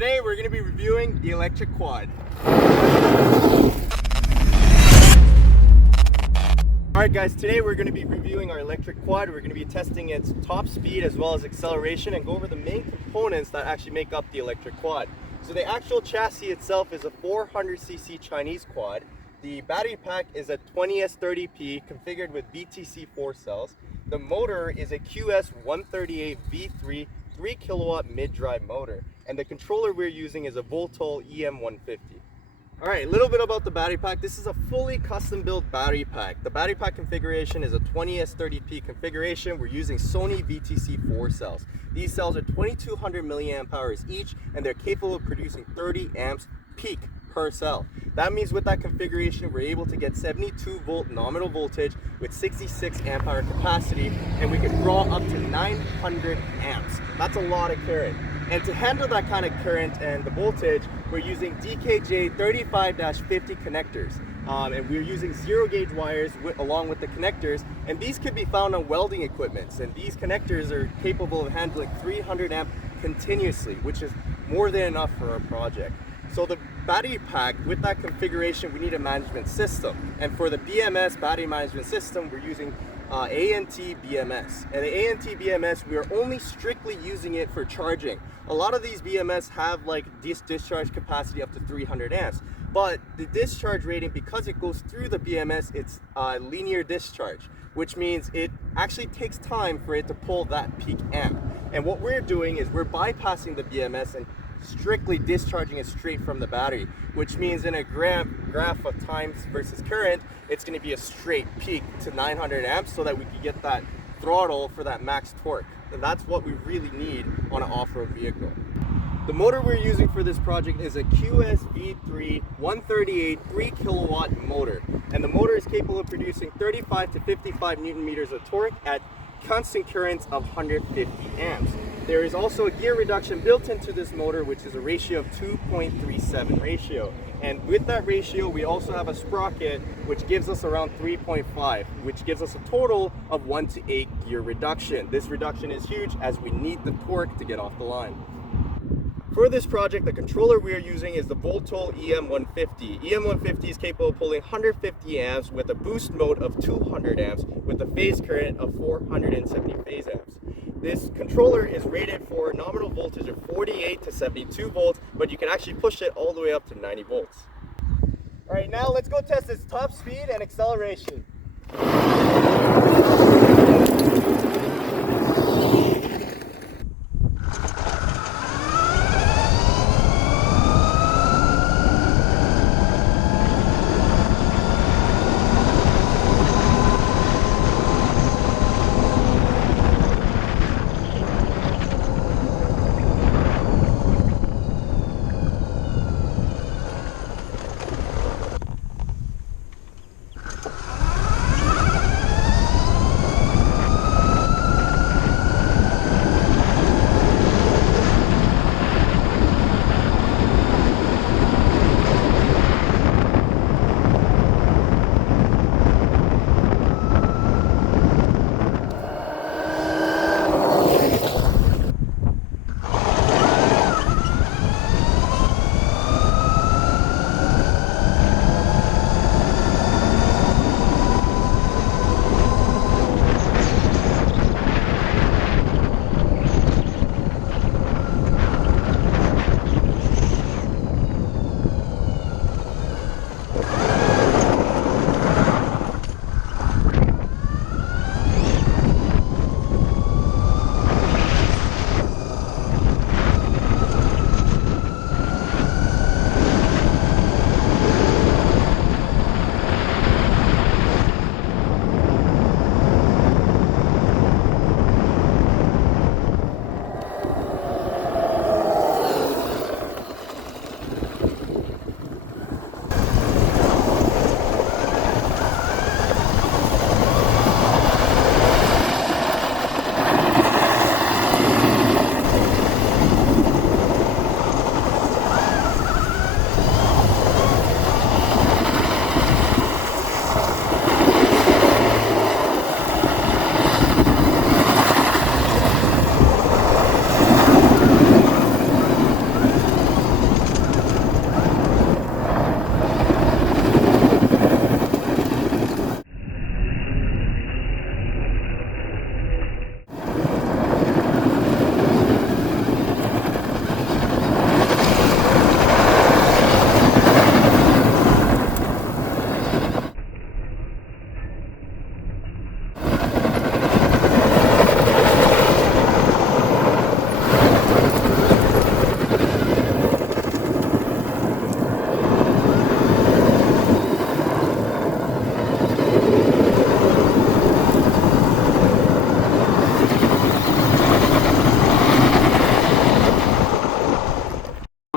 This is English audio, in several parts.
Today we're going to be reviewing the electric quad. Alright guys, today we're going to be reviewing our electric quad. We're going to be testing its top speed as well as acceleration and go over the main components that actually make up the electric quad. So the actual chassis itself is a 400cc Chinese quad. The battery pack is a 20S30P configured with BTC4 cells. The motor is a QS138 V3 3 kilowatt mid-drive motor, and the controller we're using is a Voltol EM150. Alright, a little bit about the battery pack. This is a fully custom built battery pack. The battery pack configuration is a 20S30P configuration. We're using Sony BTC4 cells. These cells are 2200 milliamp hours each, and they're capable of producing 30 amps peak per cell. That means with that configuration, we're able to get 72 volt nominal voltage with 66 amp hour capacity, and we can draw up to 900 amps. That's a lot of current. And to handle that kind of current and the voltage, we're using DKJ 35-50 connectors. And we're using zero gauge wires along with the connectors, and these could be found on welding equipments. And these connectors are capable of handling 300 amp continuously, which is more than enough for our project. So the battery pack, with that configuration, we need a management system. And for the BMS battery management system, we're using ANT BMS. And the ANT BMS, we are only strictly using it for charging. A lot of these BMS have like discharge capacity up to 300 amps. But the discharge rating, because it goes through the BMS, it's linear discharge, which means it actually takes time for it to pull that peak amp. And what we're doing is we're bypassing the BMS and strictly discharging it straight from the battery, which means in a graph of times versus current, it's going to be a straight peak to 900 amps so that we can get that throttle for that max torque. And that's what we really need on an off-road vehicle. The motor we're using for this project is a QS-V3 138 3 kilowatt motor, and the motor is capable of producing 35 to 55 newton meters of torque at constant currents of 150 amps. There is also a gear reduction built into this motor, which is a ratio of 2.37 ratio. And with that ratio, we also have a sprocket, which gives us around 3.5, which gives us a total of 1 to 8 gear reduction. This reduction is huge as we need the torque to get off the line. For this project, the controller we are using is the Voltol EM150. EM150 is capable of pulling 150 amps with a boost mode of 200 amps with a phase current of 470 phase amps. This controller is rated for a nominal voltage of 48 to 72 volts, but you can actually push it all the way up to 90 volts. All right, now let's go test its top speed and acceleration.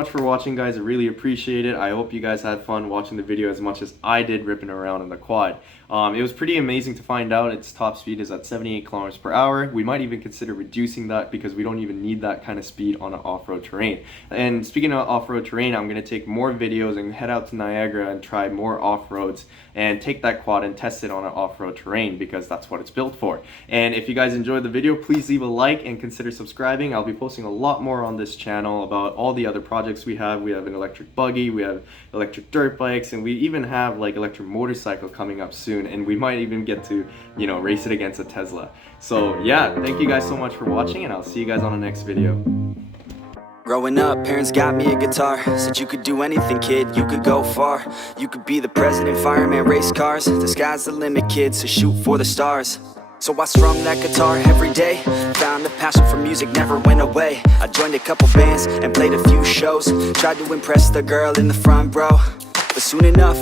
much for watching, guys. I really appreciate it. I hope you guys had fun watching the video as much as I did ripping around in the quad. It was pretty amazing to find out its top speed is at 78 kilometers per hour. We might even consider reducing that because we don't even need that kind of speed on an off-road terrain. And speaking of off-road terrain, I'm going to take more videos and head out to Niagara and try more off-roads and take that quad and test it on an off-road terrain because that's what it's built for. And if you guys enjoyed the video, please leave a like and consider subscribing. I'll be posting a lot more on this channel about all the other projects we have. We have an electric buggy, we have electric dirt bikes, and we even have like electric motorcycle coming up soon, and we might even get to, you know, race it against a Tesla. So yeah, thank you guys so much for watching, and I'll see you guys on the next video. Growing up, parents got me a guitar. Said you could do anything, kid, you could go far. You could be the president, fireman, race cars. The sky's the limit, kid, so shoot for the stars. So I strummed that guitar every day. Found the passion for music never went away. I joined a couple bands and played a few shows. Tried to impress the girl in the front row, but soon enough